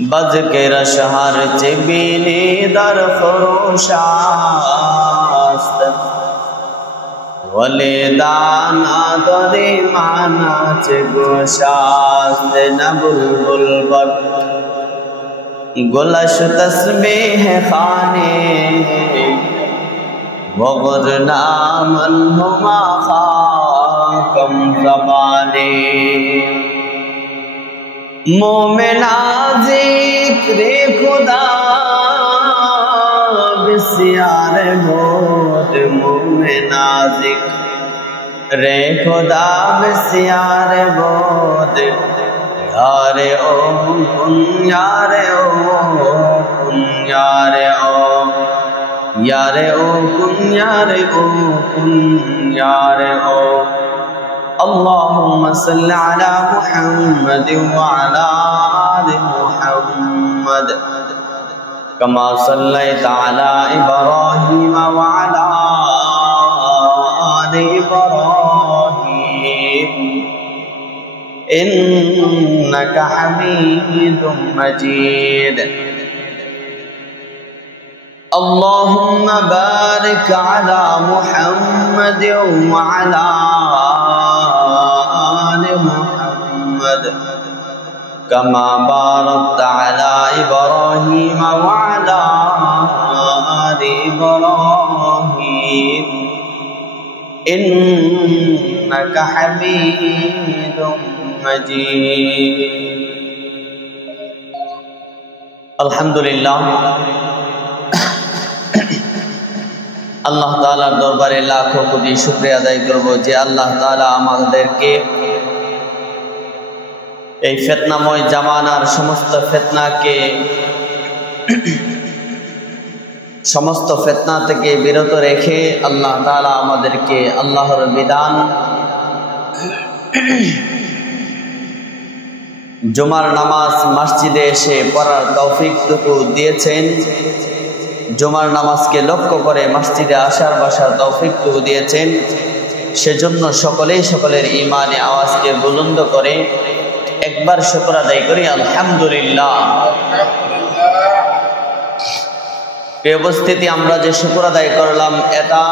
बज के रशहर चिबीनी दर फरोशास्त वले दाना दरे माना चे गोशास्त न बुलबुल बट गुलश तस्बीह खाने वगरना मन हुमा खाकम ज़बाने मोमिना ज़िक्रे खुदा बिस्यार मोद मोमिना ज़िक्रे खुदा बिस्यार मोद यारे ओ कुन यारे ओ कुन यारे ओ यारे ओ कुन यारे ओ कुन यारे ओ अल्लाहुम्मा सल्लि अला मुहम्मद व अला आलि मुहम्मद कमा सल्लैता अला इब्राहीम व अला आलि इब्राहीम इन्नका हमीदुम मजीद अल्लाहुम्मा बारिक अला मुहम्मद व अला आलि मुहम्मद कमा बारकता अला इब्राहीम व अला आलि इब्राहीम इन्नका हमीदुम मजीद। अल्हम्दुलिल्लाह, আল্লাহ তাআলার দরবারে লাখো কোটি শুকরিয়া আদায় করব যে আল্লাহ তাআলা আমাদেরকে এই ফিতনাময় জামানার সমস্ত ফিতনা থেকে বিরত রেখে আল্লাহ তাআলা আমাদেরকে আল্লাহর বিধান জুমার নামাজ মসজিদে এসে পড়ার তৌফিকটুকু দিয়েছেন। জুমার নামাজকে লক্ষ্য করে মসজিদে আসার বসার তৌফিকটুকু দিয়েছেন। সেজন্য সকলের ঈমানে আওয়াজকে বুলন্দ করে একবার শুকর আদায় করি আলহামদুলিল্লাহ। এই উপস্থিতি আমরা যে শুকর আদায় করলাম, এটা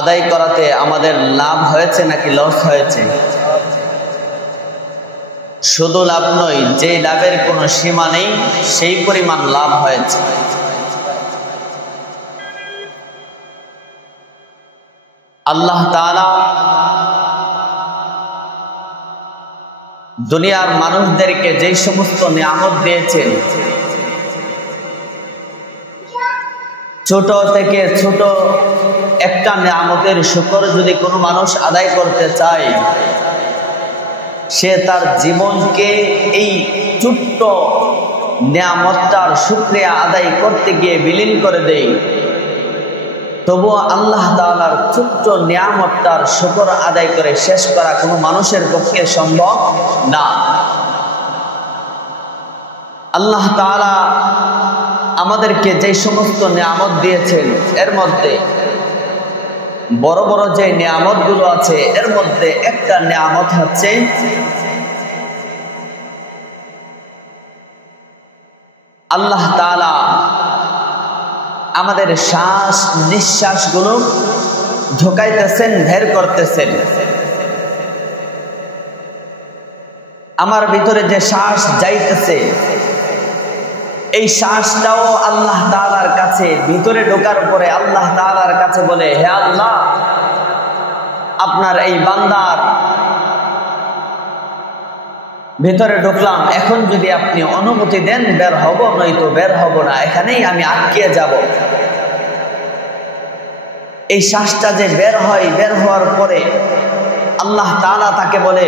আদায় করাতে আমাদের লাভ হয়েছে নাকি লস হয়েছে? শুধু লাভ নয়, যে লাভের কোনো সীমা নেই সেই পরিমাণ লাভ হয়েছে। আল্লাহ তাআলা দুনিয়ার মানুষদেরকে যে সমস্ত নিয়ামত দিয়েছেন, ছোট থেকে ছোট একটা নিয়ামতের শুকর যদি কোনো মানুষ আদায় করতে চায়, সে তার জীবনকে এই ছোট্ট নিয়ামতটার শুকরিয়া আদায় করতে গিয়ে বিলীন করে দেয়, তবুও আল্লাহ তাআলার ছোট্ট নিয়ামতটার শুকর আদায় করে শেষ করা কোনো মানুষের পক্ষে সম্ভব না। আল্লাহ তাআলা আমাদেরকে যে সমস্ত নিয়ামত দিয়েছেন, এর মধ্যে বড় বড় যে নিয়ামতগুলো আছে, এর মধ্যে একটা নিয়ামত হচ্ছে আল্লাহ তাআলা আমাদের শ্বাস নিঃশ্বাসগুলো ঢোকাইতেছেন, বের করতেছেন। আমার ভিতরে যে শ্বাস যাইতেছে, এই শ্বাসটাও আল্লাহ তাআলার কাছে ভিতরে ঢোকার পরে আল্লাহ তাআলার কাছে বলে, হে আল্লাহ, আপনার এই বান্দার ভিতরে ঢুকলাম, এখন যদি আপনি অনুমতি দেন বের হব, নয়তো বের হব না, এখানেই আমি আটকে যাব। এই শ্বাসটা যে বের হয়, বের হওয়ার পরে আল্লাহ তাআলা তাকে বলে,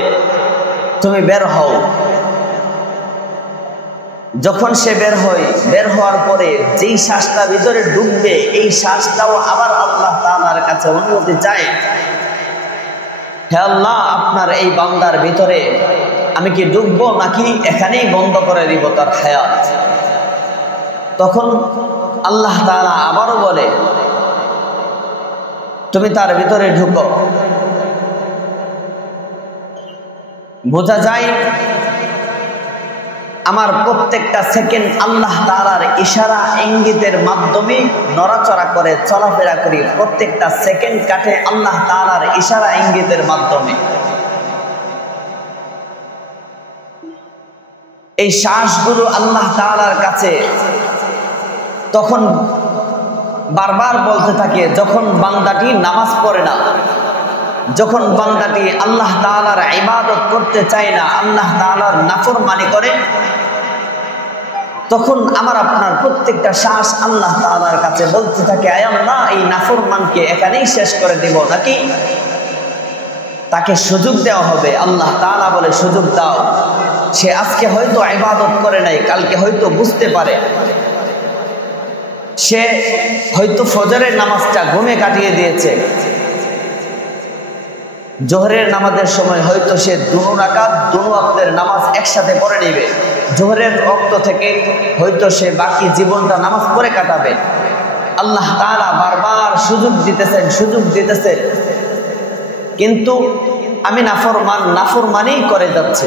তুমি বের হও। যখন সে বের হয়, বের হওয়ার পরে যেই শ্বাসটা ভিতরে ঢুকবে, এই শ্বাসটাও আবার আল্লাহ তাআলার কাছে অনুমতি চায়, হে আল্লাহ, আপনার এই বান্দার ভিতরে আমি কি ঢুকবো নাকি এখানেই বন্ধ করে দিব তার হায়াত? তখন আল্লাহ তাআলা আবারও বলে, তুমি তার ভিতরে ঢুকো। বোঝা যায় আমার প্রত্যেকটা সেকেন্ড আল্লাহ তাআলার ইশারা ইঙ্গিতের মাধ্যমে নড়াচড়া করে চলাফেরা করি, প্রত্যেকটা সেকেন্ড কাটে আল্লাহ তাআলার ইশারা ইঙ্গিতের মাধ্যমে। এই শ্বাসগুলো আল্লাহ তাআলার কাছে তখন বারবার বলতে থাকে, যখন বান্দাটি নামাজ পড়ে না, যখন বান্দাটি আল্লাহ তাআলার ইবাদত করতে চায় না, আল্লাহ তাআলার নাফরমানি করে, তখন আমার আপনার প্রত্যেকটা শ্বাস আল্লাহ তাআলার কাছে বলতে থাকে, আয় আল্লাহ, এই নাফরমানকে এখানেই শেষ করে দেব নাকি তাকে সুযোগ দেওয়া হবে? আল্লাহ তাআলা বলে, সুযোগ দাও। সে আজকে হয়তো ইবাদত করে নাই, কালকে হয়তো বুঝতে পারে, সে হয়তো ফজরের নামাজটা ঘুমে কাটিয়ে দিয়েছে, জোহরের নামাজের সময় হয়তো সে দুনো রাকাত দুনো ওয়াক্তের নামাজ একসাথে পড়ে নেবে, জোহরের ওয়াক্ত থেকে হয়তো সে বাকি জীবনটা নামাজ পড়ে কাটাবে। আল্লাহ তাআলা বারবার সুযোগ দিতেছেন, কিন্তু আমি নাফরমানি করে যাচ্ছি।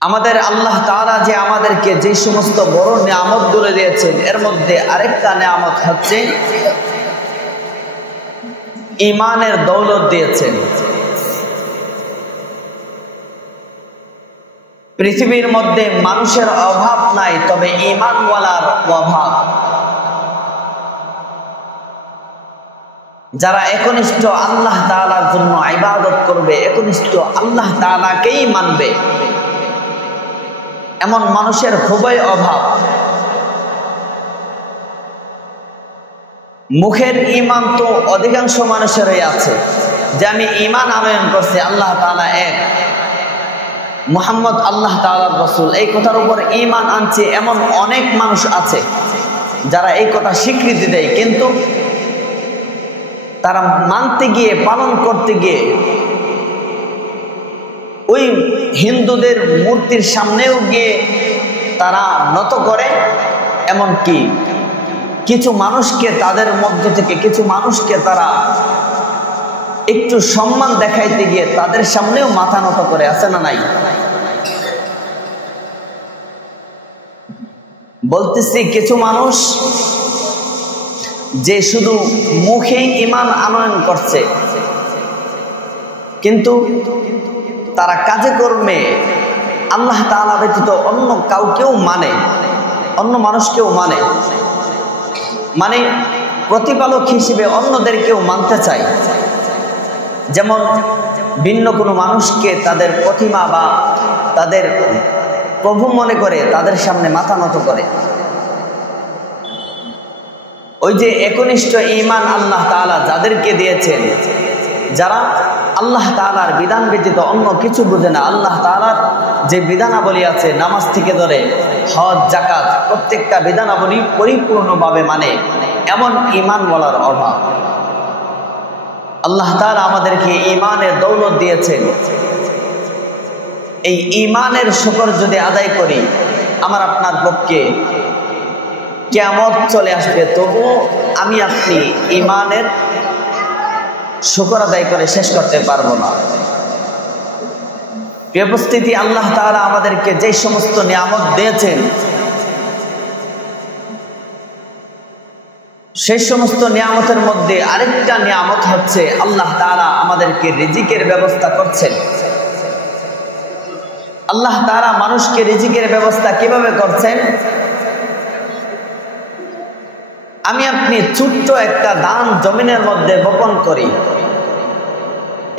আমাদের আল্লাহ তাআলা যে আমাদেরকে যে সমস্ত বড় নিয়ামত গুলো দিয়েছেন, এর মধ্যে আরেকটা নিয়ামত হচ্ছে ঈমানের দৌলত দিয়েছেন। পৃথিবীর মধ্যে মানুষের অভাব নাই, তবে ঈমানওয়ালার অভাব। যারা একনিষ্ঠ আল্লাহ তাআলার জন্য ইবাদত করবে, একনিষ্ঠ আল্লাহ তাআলাকেই মানবে, এমন মানুষের খুবই অভাব। মুখের ঈমান তো অধিকাংশ মানুষেরই আছে, যে আমি ঈমান আনয়ন করছি আল্লাহ তাআলা এক, মুহাম্মদ আল্লাহ তাআলার রাসূল, এই কথার উপর ঈমান আনছে, এমন অনেক মানুষ আছে যারা এই কথা স্বীকৃতি দেয়, কিন্তু তারা মানতে গিয়ে, পালন করতে গিয়ে ওই হিন্দুদের মূর্তির সামনেও গিয়ে তারা নত করে। এমনকি কিছু মানুষকে, তাদের মধ্য থেকে কিছু মানুষকে তারা একটু সম্মান দেখাইতে গিয়ে তাদের সামনেও মাথা নত করে, আছে না নাই? বলতেছি কিছু মানুষ যে শুধু মুখে ঈমান আনয়ন করছে, কিন্তু তারা কাজে কর্মে আল্লাহ তাআলা ব্যতীত অন্য কাউকেও মানে, অন্য মানুষকেও মানে প্রতিপালক হিসেবে অন্যদেরকেও মানতে চায়। যেমন ভিন্ন কোনো মানুষকে তাদের প্রতিমা বা তাদের প্রভু মনে করে তাদের সামনে মাথা নত করে। ওই যে একনিষ্ঠ ঈমান আল্লাহ তাআলা যাদেরকে দিয়েছেন, যারা আল্লাহ তাআলার বিধান ব্যতীত অন্য কিছু বুঝে না, আল্লাহ তাআলার যে বিধানাবলী আছে, নামাজ থেকে ধরে হজ যাকাত, প্রত্যেকটা বিধানাবলী পরিপূর্ণভাবে মানে, এমন ঈমান বলার অভাব। আল্লাহ তাআলা আমাদেরকে ঈমানের দৌলত দিয়েছেন। এই ঈমানের শুকর যদি আদায় করি, আমার আপনার পক্ষে কিয়ামত চলে আসবে, তবুও আমি আপনি ঈমানের শুকর আদায় করে শেষ করতে পারবো না। উপস্থিতি, আল্লাহ তাআলা আমাদেরকে যে সমস্ত নিয়ামত দিয়েছেন, সেই সমস্ত নিয়ামতের মধ্যে আরেকটা নিয়ামত হচ্ছে আল্লাহ তাআলা আমাদেরকে রিজিকের ব্যবস্থা করছেন। আল্লাহ তাআলা মানুষকে রিজিকের ব্যবস্থা কিভাবে করছেন? আমি আপনি ছোট্ট একটা দান জমিনের মধ্যে বপন করি,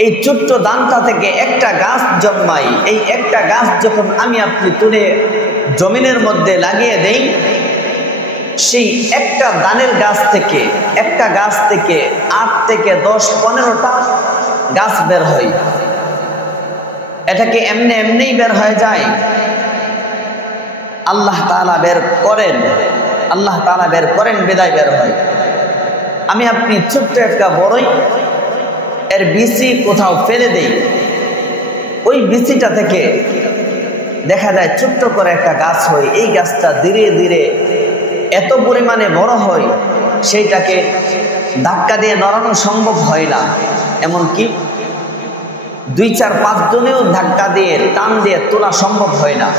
এই ছোট্ট দানটা থেকে একটা গাছ জন্মাই। এই একটা গাছ যখন আমি আপনি তুলে জমিনের মধ্যে লাগিয়ে দেই, সেই একটা দানের গাছ থেকে, একটা গাছ থেকে 8 থেকে 10, 15টা গাছ বের হয়। এটাকে এমনিই বের হয়ে যায়? আল্লাহ তাআলা বের করেন, আল্লাহ তাআলা বের করেন বিদায় বের হয়। আমি আপনি ছোট্ট একটা বড়ই এর বিচি কোথাও ফেলে দেই, ওই বিচিটা থেকে দেখা যায় ছোট্ট করে একটা গাছ হয়, এই গাছটা ধীরে ধীরে এত পরিমাণে বড় হয় সেইটাকে ধাক্কা দিয়ে নড়ানো সম্ভব হয় না, এমনকি 2, 4, 5 জনেও ধাক্কা দিয়ে টান দিয়ে তোলা সম্ভব হয় না।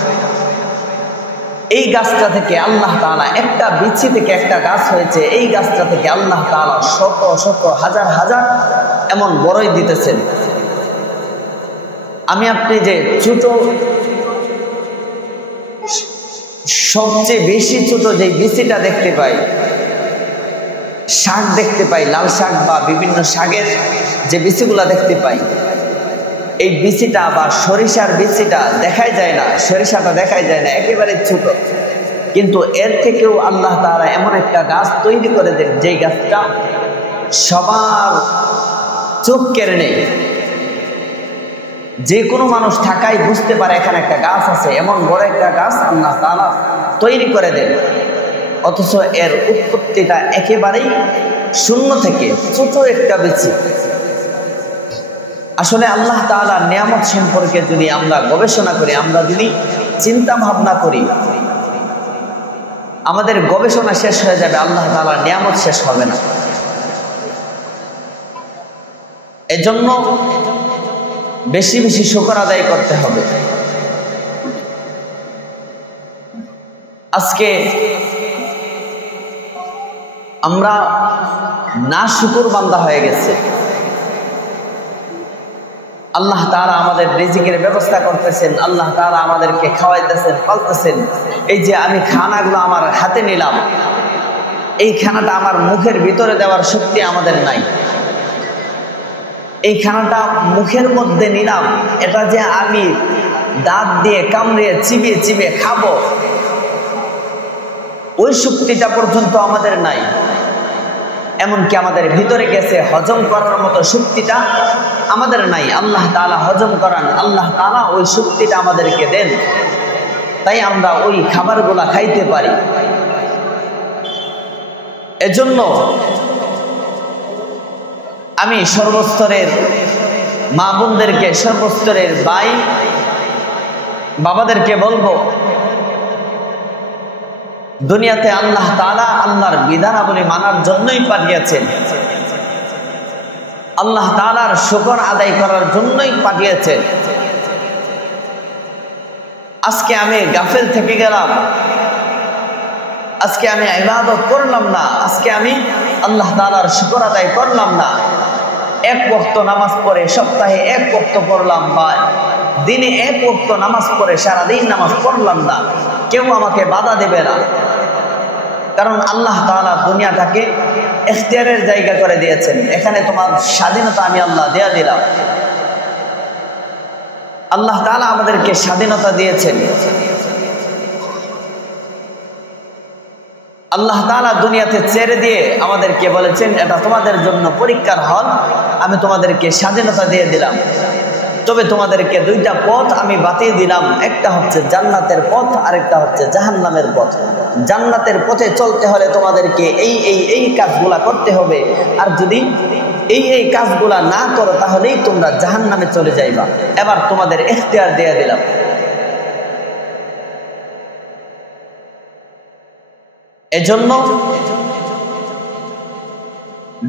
এই গাছটা থেকে আল্লাহ তাআলা, একটা বিচি থেকে একটা গাছ হয়েছে, এই গাছটা থেকে আল্লাহ তাআলা শত শত হাজার হাজার এমন বড়ই দিতেছেন। আমি আপনি যে ছোট, সবচেয়ে বেশি ছোট যে বিচিটা দেখতে পাই, শাক দেখতে পাই, লাল শাক বা বিভিন্ন শাকের যে বিচিগুলা দেখতে পাই, এই বিচিটা বা সরিষার বিচিটা দেখাই যায় না, সরিষাটা দেখাই যায় না, একেবারে ছোট। কিন্তু এর থেকেও আল্লাহ তাআলা এমন একটা গাছ তৈরি করে দেন, যেই গাছটা সবার চোখ কেড়ে নেই, যে কোনো মানুষ থাকাই বুঝতে পারে এখানে একটা গাছ আছে, এমন বড় একটা গাছ আল্লাহ তাআলা তৈরি করে দেন। অথচ এর উৎপত্তিটা একেবারেই শূন্য থেকে, ছোট একটা বিচি। আসলে আল্লাহ তাআলার নিয়ামত সম্পর্কে যদি আমরা গবেষণা করি, আমরা যদি চিন্তা ভাবনা করি, আমাদের গবেষণা শেষ হয়ে যাবে, আল্লাহ তাআলার নিয়ামত শেষ হবে না। এজন্য বেশি বেশি শুকর আদায় করতে হবে। আজকে আমরা না শুকর বান্দা হয়ে গেছে। আল্লাহ তাআলা আমাদের রিজিকের ব্যবস্থা করতেছেন, আল্লাহ তাআলা আমাদেরকে খাওয়াইতেছেন, পালতেছেন। এই যে আমি খানাগুলো আমার হাতে নিলাম, এই খানাটা আমার মুখের ভিতরে দেওয়ার শক্তি আমাদের নাই। এই খানাটা মুখের মধ্যে নিলাম, এটা যে আমি দাঁত দিয়ে কামড়িয়ে চিবিয়ে চিবিয়ে খাবো, ওই শক্তিটা পর্যন্ত আমাদের নাই। এমনকি আমাদের ভিতরে গেছে হজম করার মতো শক্তিটা আমাদের নাই। আল্লাহ তাআলা হজম করান, আল্লাহ তাআলা ওই শক্তিটা আমাদেরকে দেন, তাই আমরা ওই খাবারগুলা খাইতে পারি। এজন্য আমি সর্বস্তরের মা বোনদেরকে, সর্বস্তরের ভাই বাবাদেরকে বলবো, দুনিয়াতে আল্লাহ তাআলা আল্লাহর বিধানাবলী মানার জন্যই পাঠিয়েছেন, আল্লাহ তাআলার শুকর আদায় করার জন্যই পাঠিয়েছেন। আজকে আমি গাফেল থেকে গেলাম, আজকে আমি ইবাদত করলাম না, আজকে আমি আল্লাহ তাআলার শুকর আদায় করলাম না, এক ওয়াক্ত নামাজ পড়ে সপ্তাহে এক ওয়াক্ত পড়লাম, বা দিনে এক ওয়াক্ত নামাজ পড়ে সারাদিন নামাজ পড়লাম না, কেউ আমাকে বাধা দেবে না। কারণ আল্লাহ তাআলা দুনিয়াটাকে ইখতিয়ারের জায়গা করে দিয়েছেন, এখানে তোমার স্বাধীনতা আমি আল্লাহ দেয়া দিলাম। আল্লাহ তাআলা আমাদেরকে স্বাধীনতা দিয়েছেন। আল্লাহ তাআলা দুনিয়াতে ছেড়ে দিয়ে আমাদেরকে বলেছেন, এটা তোমাদের জন্য পরীক্ষার হল, আমি তোমাদেরকে স্বাধীনতা দিয়ে দিলাম। তবে তোমাদেরকে দুইটা পথ আমি বাতিয়ে দিলাম, একটা হচ্ছে জান্নাতের পথ, আরেকটা হচ্ছে জাহান্নামের পথ। জান্নাতের পথে চলতে হলে তোমাদেরকে এই কাজগুলা করতে হবে, আর যদি এই কাজগুলা না করো তাহলেই তোমরা জাহান্নামে চলে যাইবা। এবার তোমাদের ইখতিয়ার দিয়ে দিলাম। এজন্য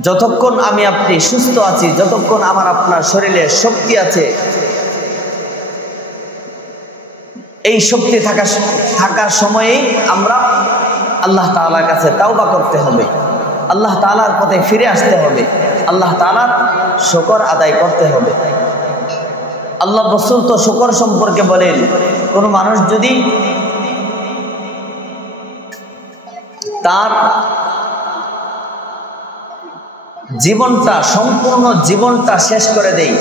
যতক্ষণ আমি আপনি সুস্থ আছি, যতক্ষণ আমার আপনার শরীরে শক্তি আছে, এই শক্তি থাকার সময়েই আমরা আল্লাহ তাআলার কাছে তাওবা করতে হবে, আল্লাহ তাআলার পথে ফিরে আসতে হবে, আল্লাহ তাআলার শুকর আদায় করতে হবে। আল্লাহ রাসূল তো শুকর সম্পর্কে বলেন, কোন মানুষ যদি তার জীবনটা, সম্পূর্ণ জীবনটা শেষ করে দেই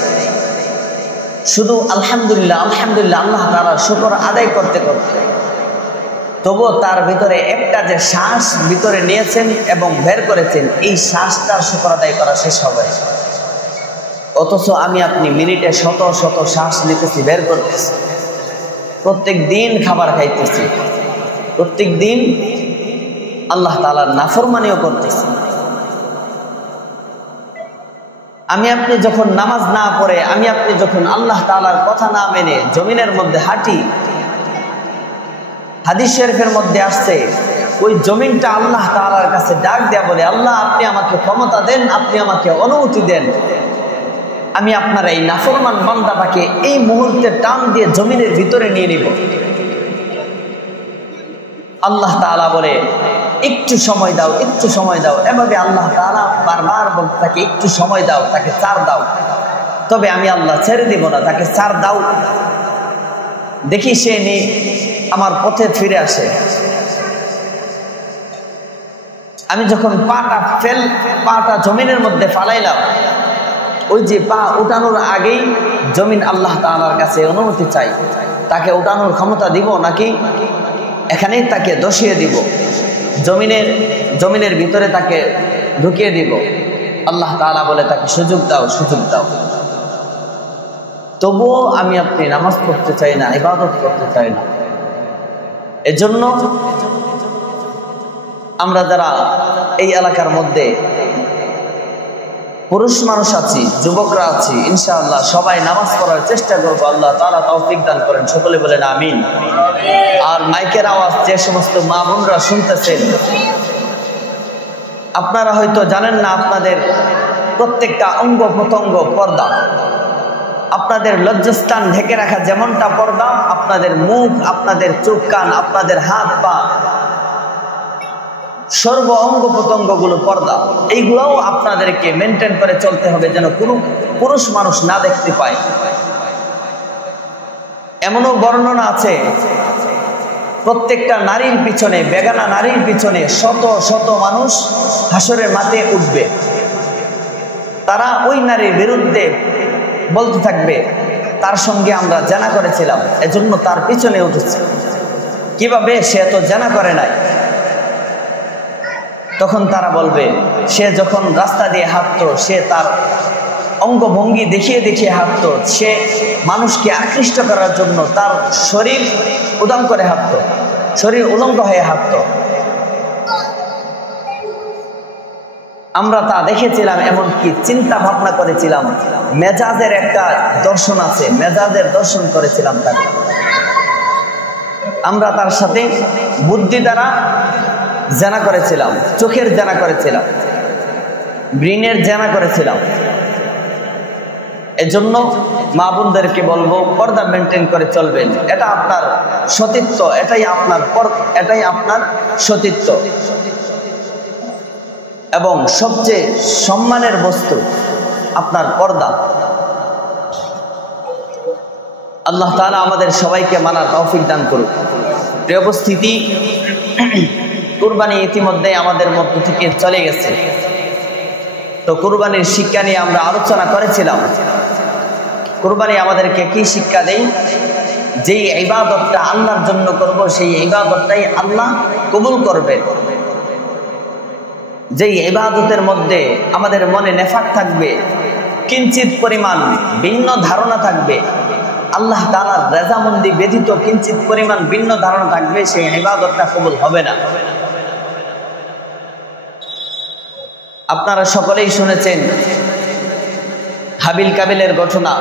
শুধু আলহামদুলিল্লাহ আলহামদুলিল্লাহ আল্লাহ তাআলার শুকর আদায় করতে করতে, তবুও তার ভিতরে একটা যে শ্বাস ভিতরে নিয়েছেন এবং বের করেছেন, এই শ্বাসটার শুকর আদায় করা শেষ হবে। অথচ আমি আপনি মিনিটে শত শত শ্বাস নিতেছি, বের করতেছি, প্রত্যেক দিন খাবার খাইতেছি, প্রত্যেক দিন আল্লাহ তাআলার নাফরমানিও করতেছি। আমি আপনি যখন নামাজ না পড়ে, আমি আপনি যখন আল্লাহ তাআলার কথা না মেনে জমিনের মধ্যে হাঁটি, হাদিস শরীফের মধ্যে আসছে ওই জমিনটা আল্লাহ তাআলার কাছে ডাক দেয়া বলে, আল্লাহ আপনি আমাকে ক্ষমতা দেন, আপনি আমাকে অনুমতি দেন, আমি আপনার এই নাফরমান বান্দাটাকে এই মুহূর্তে টান দিয়ে জমিনের ভিতরে নিয়ে নিব। আল্লাহ তাআলা বলে একটু সময় দাও, একটু সময় দাও। এভাবে আল্লাহ তাআলা বারবার বলতে তাকে একটু সময় দাও, তাকে ছাড় দাও, তবে আমি আল্লাহ ছেড়ে দিব না, তাকে ছাড় দাও, দেখি সে নিয়ে আমার পথে ফিরে আসে। আমি যখন পাটা জমিনের মধ্যে ফালাইলাম, ওই যে পা উঠানোর আগেই জমিন আল্লাহ তাআলার কাছে অনুমতি চাই, তাকে উঠানোর ক্ষমতা দিব নাকি এখানেই তাকে দশিয়ে দিব, জমিনের ভিতরে তাকে ঢুকিয়ে দিব। আল্লাহ তাআলা বলে তাকে সুযোগ দাও, সুযোগ দাও। তবুও আমি আপনি নামাজ পড়তে চাই না, ইবাদত করতে চাই না। এজন্য আমরা যারা এই এলাকার মধ্যে পুরুষ মানুষ আছি, যুবকরা আছি, ইনশাআল্লাহ সবাই নামাজ পড়ার চেষ্টা করবো। আল্লাহ তাআলা তৌফিক দান করেন, সকলে বলেন আমিন। আর মাইকের আওয়াজ যে সমস্ত মা বোনরা শুনতেছেন, আপনারা হয়তো জানেন না আপনাদের প্রত্যেকটা অঙ্গ প্রত্যঙ্গ পর্দা। আপনাদের লজ্জাস্থান ঢেকে রাখা যেমনটা পর্দা, আপনাদের মুখ, আপনাদের চোখ কান, আপনাদের হাত পা, সর্ব অঙ্গ প্রত্যঙ্গ গুলো পর্দা। এইগুলোও আপনাদেরকে মেনটেন করে চলতে হবে যেন কোনো পুরুষ মানুষ না দেখতে পায়। এমনও বর্ণনা আছে প্রত্যেকটা নারীর পিছনে, বেগানা নারীর পিছনে শত শত মানুষ হাসরের মাঠে উঠবে। তারা ওই নারীর বিরুদ্ধে বলতে থাকবে তার সঙ্গে আমরা জানা করেছিলাম, এজন্য তার পিছনে উঠেছে। কিভাবে? সে তো জানা করে নাই। তখন তারা বলবে সে যখন রাস্তা দিয়ে হাঁটতো, সে তার অঙ্গভঙ্গি দেখিয়ে দেখিয়ে হাঁটতো, সে মানুষকে আকৃষ্ট করার জন্য তার শরীর উদাম করে হাঁটতো, শরীর উলঙ্গ হয়ে হাঁটতো। আমরা তা দেখেছিলাম, এমনকি চিন্তা ভাবনা করেছিলাম। মেজাজের একটা দর্শন আছে, মেজাজের দর্শন করেছিলাম তাকে। আমরা তার সাথে বুদ্ধি দ্বারা জানা করেছিলাম, চোখের জানা করেছিলাম, ব্রেনের জানা করেছিলাম। এজন্য মা বোনদেরকে বলবো পর্দা মেনটেন করে চলবেন। এটা আপনার সতীত্ব, এটাই আপনার সতীত্ব এবং সবচেয়ে সম্মানের বস্তু আপনার পর্দা। আল্লাহ তাআলা আমাদের সবাইকে মানার তৌফিক দান করুক। প্রিয় উপস্থিতি, কুরবানি ইতিমধ্যে আমাদের মধ্য থেকে চলে গেছে। তো কুরবানির শিক্ষা নিয়ে আমরা আলোচনা করেছিলাম। কুরবানি আমাদেরকে কি শিক্ষা দেয়? যেই ইবাদতটা আল্লাহর জন্য করব, সেই ইবাদতটাই আল্লাহ কবুল করবেন। যেই ইবাদতের মধ্যে আমাদের মনে নেফাক থাকবে, কিঞ্চিত পরিমাণ ভিন্ন ধারণা থাকবে, আল্লাহ তাআলার রাজামন্দি ব্যতীত কিঞ্চিত পরিমাণ ভিন্ন ধারণা থাকবে, সেই ইবাদতটা কবুল হবে না। আপনারা সকলেই শুনেছেন হাবিল কাবিলের ঘটনা।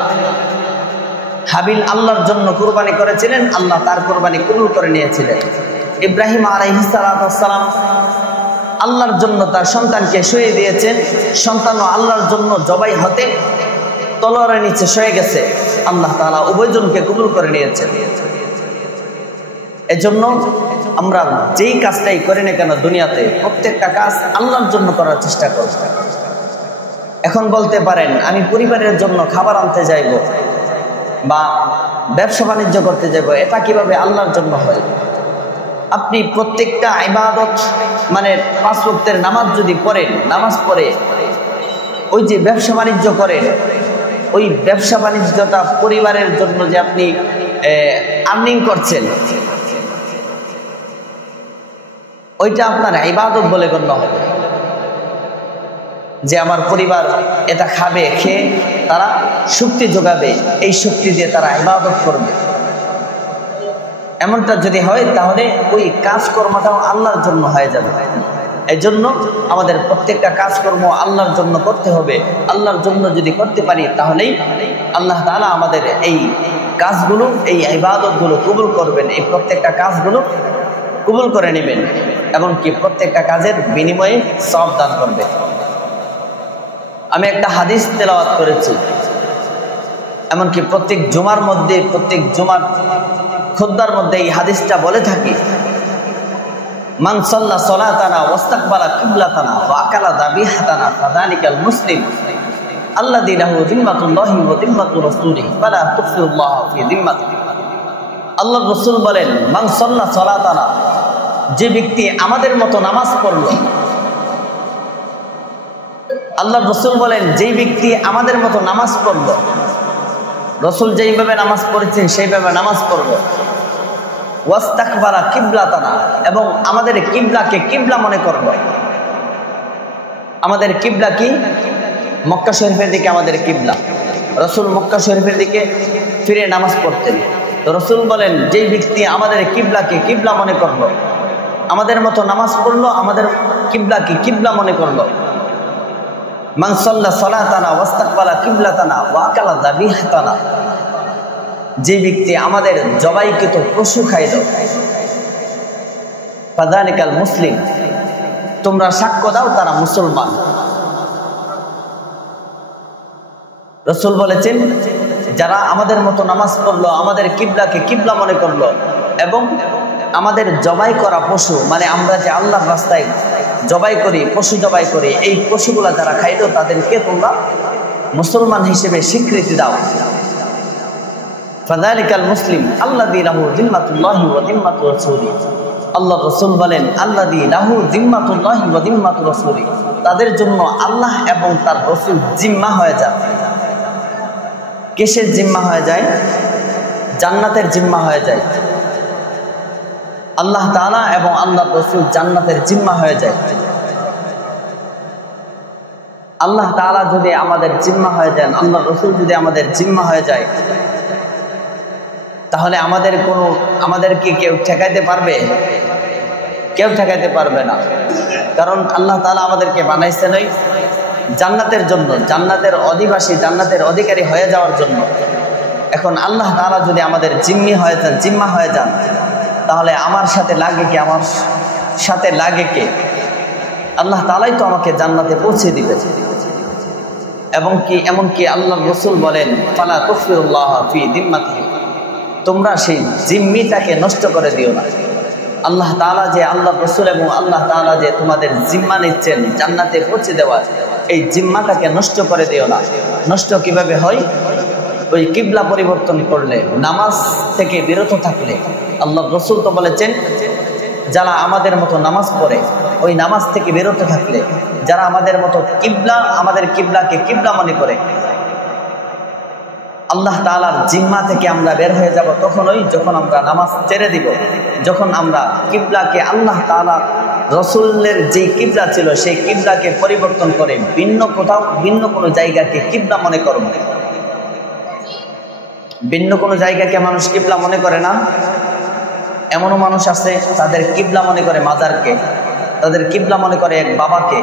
হাবিল আল্লাহর জন্য কুরবানি করেছিলেন, আল্লাহ তার কুরবানি কবুল করে নিয়েছিলেন। ইব্রাহিম আলাইহিস সালাম আল্লাহর জন্য তার সন্তানকে শুয়ে দিয়েছেন, সন্তানও আল্লাহর জন্য জবাই হতে তলোয়ারের নিচে শুয়ে গেছে। আল্লাহ তাআলা উভয়জনকে কবুল করে নিয়েছেন। এজন্য আমরা যেই কাজটাই করি না কেন দুনিয়াতে, প্রত্যেকটা কাজ আল্লাহর জন্য করার চেষ্টা করব। এখন বলতে পারেন আমি পরিবারের জন্য খাবার আনতে যাইব বা ব্যবসা বাণিজ্য করতে যাইব, এটা কিভাবে আল্লাহর জন্য হয়? আপনি প্রত্যেকটা ইবাদত মানে 5 ওয়াক্তের নামাজ যদি পড়েন, নামাজ পড়ে ওই যে ব্যবসা বাণিজ্য করেন, ওই ব্যবসা বাণিজ্যটা পরিবারের জন্য যে আপনি আর্নিং করছেন, ওইটা আপনার ইবাদত বলে গণ্য হবে। যে আমার পরিবার এটা খাবে, খেয়ে তারা শক্তি যোগাবে, এই শক্তি দিয়ে তারা ইবাদত করবে। এমনটা যদি হয় তাহলে ওই কাজকর্মটাও আল্লাহর জন্য হয়ে যাবে। এই জন্য আমাদের প্রত্যেকটা কাজকর্ম আল্লাহর জন্য করতে হবে। আল্লাহর জন্য যদি করতে পারি তাহলেই আল্লাহ তাআলা আমাদের এই কাজগুলো, এই ইবাদতগুলো কবুল করবেন। এই প্রত্যেকটা কাজগুলো কবুল করে নেবেন এবং কি প্রত্যেকটা কাজের বিনিময়ে সওয়াব দান করবে। আমি একটা হাদিস তেলাওয়াত করেছি, এমনকি প্রত্যেক জুমার মধ্যে, প্রত্যেক জুমার খুতবার মধ্যে এই হাদিসটা বলে থাকি, মান সাল্লা সালাতানা ওয়াস্তাকবালা কিবলাতানা ওয়া আকালা যাবিহাতানা ফাযালিকাল মুসলিম আল্লাযী লাহু যিম্মাতুল্লাহি ওয়া যিম্মাতু রাসূলিহি ফালা তুফসিরুল্লাহ ফি যিম্মাতিহি। আল্লাহর রাসূল বলেন, মান সাল্লা সালাতানা, যে ব্যক্তি আমাদের মতো নামাজ পড়লো। আল্লাহর রাসূল বলেন, যেই ব্যক্তি আমাদের মতো নামাজ পড়লো, রাসূল যেইভাবে নামাজ পড়েছেন সেইভাবে নামাজ পড়লো, ওয়াস্তাকবালা কিবলাতানা, এবং আমাদের কিবলাকে কিবলা মনে করলো। আমাদের কিবলা কি? মক্কা শরীফের দিকে আমাদের কিবলা। রাসূল মক্কা শরীফের দিকে ফিরে নামাজ পড়তেন। তো রাসূল বলেন, যেই ব্যক্তি আমাদের কিবলাকে কিবলা মনে করলো, আমাদের মতো নামাজ পড়লো, আমাদের কিবলাকে কিবলা মনে করলো, মান সাল্লা সালাতানা ওয়াস্তাকবালা কিবলাতানা ওয়া আকালা যাবিহাতানা, যে ব্যক্তি আমাদের জবাইকৃত পশু খাইল, ফাযালিকাল মুসলিম, তোমরা সাক্ষ্য দাও তারা মুসলমান। রাসূল বলেছেন, যারা আমাদের মতো নামাজ পড়লো, আমাদের কিবলাকে কিবলা মনে করলো এবং আমাদের জবাই করা পশু, মানে আমরা যে আল্লাহর রাস্তায় জবাই করি, পশু জবাই করি, এই পশুগুলা যারা খাইলো তাদেরকে তোমরা মুসলমান হিসেবে স্বীকৃতি দাও। ফাযালিকাল মুসলিম আল্লাযী লাহু যিম্মাতুল্লাহি ওয়া যিম্মাতু রাসূলিহি। আল্লাহর রাসূল বলেন, আল্লাযী লাহু যিম্মাতুল্লাহি ওয়া যিম্মাতু রাসূলিহি, তাদের জন্য আল্লাহ এবং তার রাসূল জিম্মা হয়ে যায়। কিসের জিম্মা হয়ে যায়? জান্নাতের জিম্মা হয়ে যায়। আল্লাহ তাআলা এবং আল্লাহর রাসূল জান্নাতের জিম্মা হয়ে যায়। আল্লাহ তাআলা যদি আমাদের জিম্মা হয়ে যান, আল্লাহর রাসূল যদি আমাদের জিম্মা হয়ে যায়, তাহলে আমাদেরকে কেউ ঠেকাইতে পারবে? কেউ ঠেকাইতে পারবে না। কারণ আল্লাহ তাআলা আমাদেরকে বানাইছেন ওই জান্নাতের জন্য, জান্নাতের অধিবাসী, জান্নাতের অধিকারী হয়ে যাওয়ার জন্য। এখন আল্লাহ তাআলা যদি আমাদের জিম্মা হয়ে যান, তাহলে আমার সাথে লাগে কে? আমার সাথে লাগে কে? আল্লাহ তাআলাই তো আমাকে জান্নাতে পৌঁছে দিবে। এবং কি এমনকি আল্লাহর রাসূল বলেন, ফালা তুফসিরুল্লাহ ফি যিম্মাতিহি, তোমরা সেই জিম্মিটাকে নষ্ট করে দিও না। আল্লাহ তাআলা যে, আল্লাহর রাসূল এবং আল্লাহ তাআলা যে তোমাদের জিম্মা নিচ্ছেন জান্নাতে পৌঁছে দেওয়ার, এই জিম্মাটাকে নষ্ট করে দিও না। নষ্ট কিভাবে হয়? ওই কিবলা পরিবর্তন করলে, নামাজ থেকে বিরত থাকলে। আল্লাহর রাসূল তো বলেছেন, যারা আমাদের মতো নামাজ পড়ে, ওই নামাজ থেকে বিরত থাকলে, যারা আমাদের মতো আমাদের কিবলাকে কিবলা মনে করে, আল্লাহ তাআলার জিম্মা থেকে আমরা বের হয়ে যাব তখনই যখন আমরা নামাজ ছেড়ে দিব, যখন আমরা কিবলাকে, আল্লাহ তাআলা রাসূলের যে কিবলা ছিল সেই কিবলাকে পরিবর্তন করে ভিন্ন কোনো জায়গাকে কিবলা মনে করব। ভিন্ন কোনো জায়গাকে মানুষ কিবলা মনে করে না? এমনও মানুষ আছে তাদের কিবলা মনে করে মাজারকে, তাদের কিবলা মনে করে এক বাবাকে,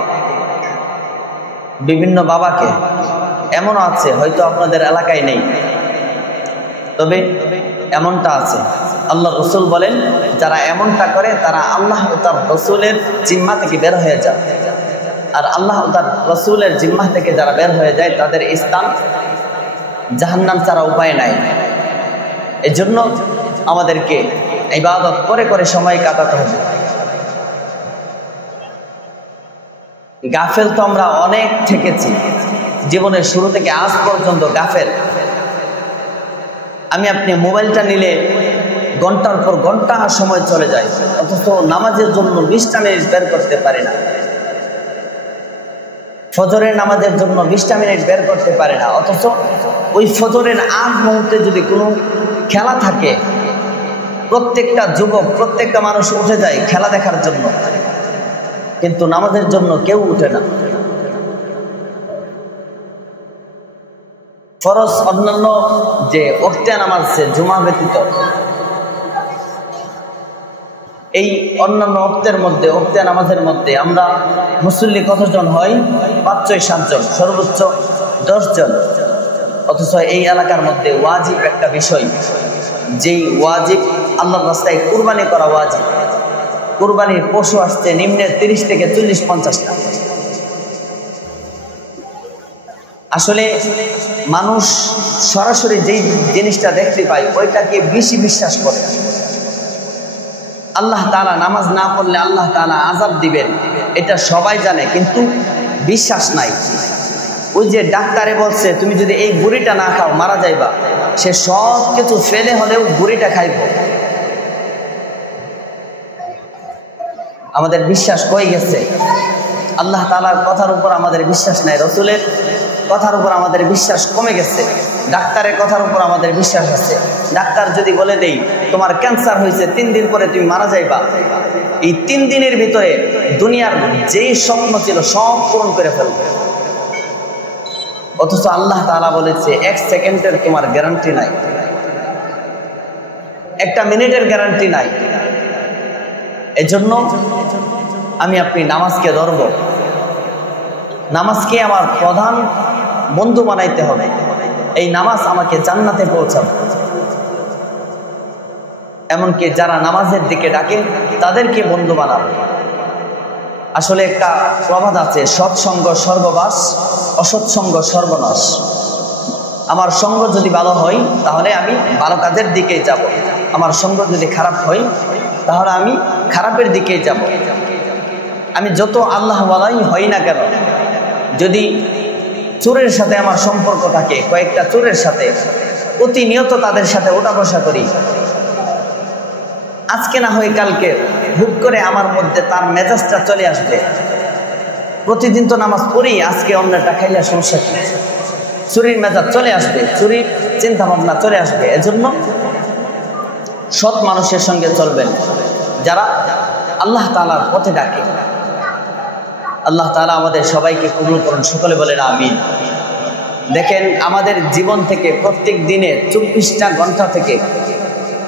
বিভিন্ন বাবাকে। এমনও আছে, হয়তো আপনাদের এলাকায় নেই, তবে এমনটা আছে। আল্লাহ রাসূল বলেন, যারা এমনটা করে তারা আল্লাহ ও তার রাসূলের জিম্মা থেকে বের হয়ে যায়। আর আল্লাহ ও তার রাসূলের জিম্মা থেকে যারা বের হয়ে যায় তাদের স্থান জাহান্নাম ছাড়া উপায় নাই। এজন্য আমাদেরকে ইবাদত করে করে সময় কাটাতে হবে। গাফেল তো আমরা অনেক থেকেছি, জীবনের শুরু থেকে আজ পর্যন্ত গাফেল। আপনি মোবাইলটা নিলে ঘন্টার পর ঘন্টা সময় চলে যায়, অথচ নামাজের জন্য 20টা মিনিট বের করতে পারে না। ফজরের নামাজের জন্য 20টা মিনিট বের করতে পারে না, অথচ ওই ফজরের আগ মুহূর্তে যদি কোনো খেলা থাকে, প্রত্যেকটা যুবক, প্রত্যেকটা মানুষ উঠে যায় খেলা দেখার জন্য, কিন্তু নামাজের জন্য কেউ উঠে না। ফরজ অন্যান্য যে ওয়াক্তে নামাজ আছে জুমা ব্যতীত, এই অন্যান্য ওয়াক্তের মধ্যে, ওয়াক্তে নামাজের মধ্যে আমরা মুসল্লি কতজন হয়? 5-7 জন, সর্বোচ্চ 10 জন। অথচ এই এলাকার মধ্যে ওয়াজিব একটা বিষয়, যেই ওয়াজিব আল্লাহর রাস্তায় কুরবানি করা ওয়াজিব, কুরবানির পশু আসছে নিম্নে 30 থেকে 40-50টা। আসলে মানুষ সরাসরি যেই জিনিসটা দেখতে পায় ওইটাকে বেশি বিশ্বাস করে। আল্লাহ তাআলা নামাজ না পড়লে আল্লাহ তাআলা আযাব দিবেন, এটা সবাই জানে, কিন্তু বিশ্বাস নাই। ওই যে ডাক্তারে বলছে তুমি যদি এই বুড়িটা না খাও মারা যাইবা, সে সব কিছু ফেলে হলেও বুড়িটা খাইব। আমাদের বিশ্বাস কই গেছে? আল্লাহ তাআলার কথার উপর আমাদের বিশ্বাস নাই, রসুলের কথার উপর আমাদের বিশ্বাস কমে গেছে, ডাক্তারের কথার উপর আমাদের বিশ্বাস আছে। ডাক্তার যদি বলে দেই তোমার ক্যান্সার হয়েছে, 3 দিন পরে তুমি মারা যাইবা, এই 3 দিনের ভিতরে দুনিয়ার যেই স্বপ্ন ছিল সব পূরণ করে ফেলবে। অথচ আল্লাহ তাআলা বলেছে 1 সেকেন্ডের তোমার গ্যারান্টি নাই, 1 মিনিটের গ্যারান্টি নাই। এজন্য আমি আপনি নামাজকে ধরব, নামাজকে আমার প্রধান বন্ধু বানাইতে হবে। এই নামাজ আমাকে জান্নাতে পৌঁছাবে। এমনকি যারা নামাজের দিকে ডাকে তাদেরকে বন্ধু বানাবে। আসলে একটা প্রবাদ আছে, সৎসঙ্গ স্বর্গবাস, অসৎসঙ্গ সর্বনাশ। আমার সঙ্গ যদি ভালো হয় তাহলে আমি ভালো কাজের দিকেই যাব, আমার সঙ্গ যদি খারাপ হয় তাহলে আমি খারাপের দিকেই যাব। আমি যত আল্লাহ ওয়ালাই হই না কেন, যদি চোরের সাথে আমার সম্পর্ক থাকে, কয়েকটা চোরের সাথে প্রতিনিয়ত তাদের সাথে ওঠা বসা করি, আজকে না হয় কালকে হুট করে আমার মধ্যে তার মেজাজটা চলে আসবে। প্রতিদিন তো নামাজ পড়ি, আজকে অন্যটা খাইলে সমস্যা কি? চুরির মেজাজ চলে আসবে, চুরির চিন্তা ভাবনা চলে আসবে। এজন্য সৎ মানুষের সঙ্গে চলবেন, যারা আল্লাহ তাআলার পথে ডাকে। আল্লাহ তাআলা আমাদের সবাইকে কবুল করুন, সকলে বলেন আমিন। দেখেন আমাদের জীবন থেকে প্রত্যেক দিনে 24টা ঘন্টা থেকে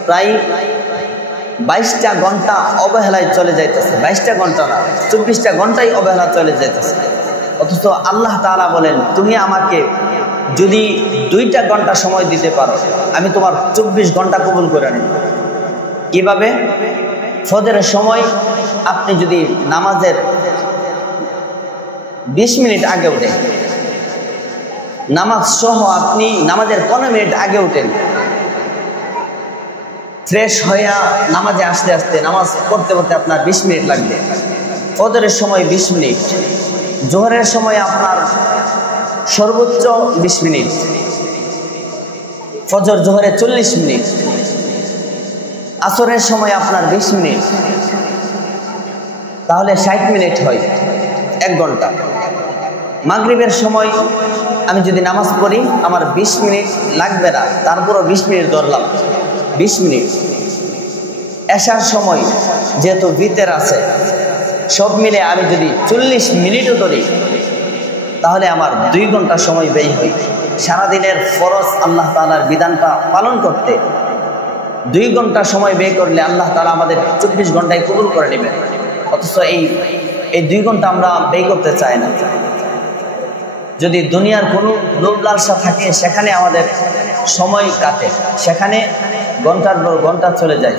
প্রায় 22টা ঘন্টা অবহেলায় চলে যাইতেছে। 22টা ঘন্টা না, 24টা ঘন্টাই অবহেলা চলে যাইতেছে। অথচ আল্লাহ তাআলা বলেন তুমি আমাকে যদি 2টা ঘন্টা সময় দিতে পারো আমি তোমার 24 ঘন্টা কবুল করে নেব। কিভাবে? ফজরের সময় আপনি যদি নামাজের 20 মিনিট আগে উঠেন, নামাজ সহ আপনি নামাজের 15 মিনিট আগে উঠেন, ফ্রেশ হয়ে নামাজে আসতে আসতে নামাজ পড়তে পড়তে আপনার 20 মিনিট লাগবে। ফজরের সময় 20 মিনিট, জোহরের সময় আপনার সর্বোচ্চ 20 মিনিট, ফজর জোহরে 40 মিনিট, আসরের সময় আপনার 20 মিনিট, তাহলে 60 মিনিট হয়, 1 ঘন্টা। মাগরিবের সময় আমি যদি নামাজ পড়ি আমার 20 মিনিট লাগবে না, তারপরও 20 মিনিট ধরলাম, 20 মিনিট। এশার সময় যেহেতু ভিতর আছে, সব মিলে আমি যদি 40 মিনিটও ধরি তাহলে আমার 2 ঘন্টা সময় ব্যয় হয়। সারাদিনের ফরজ আল্লাহ তাআলার বিধানটা পালন করতে 2 ঘন্টা সময় ব্যয় করলে আল্লাহ তাআলা আমাদের 24 ঘন্টায় কবুল করে নেবেন। অথচ এই 2 ঘন্টা আমরা ব্যয় করতে চাই না। যদি দুনিয়ার কোনো লোভ লালসা থাকে সেখানে আমাদের সময় কাটে, সেখানে ঘন্টার পর ঘন্টা চলে যায়।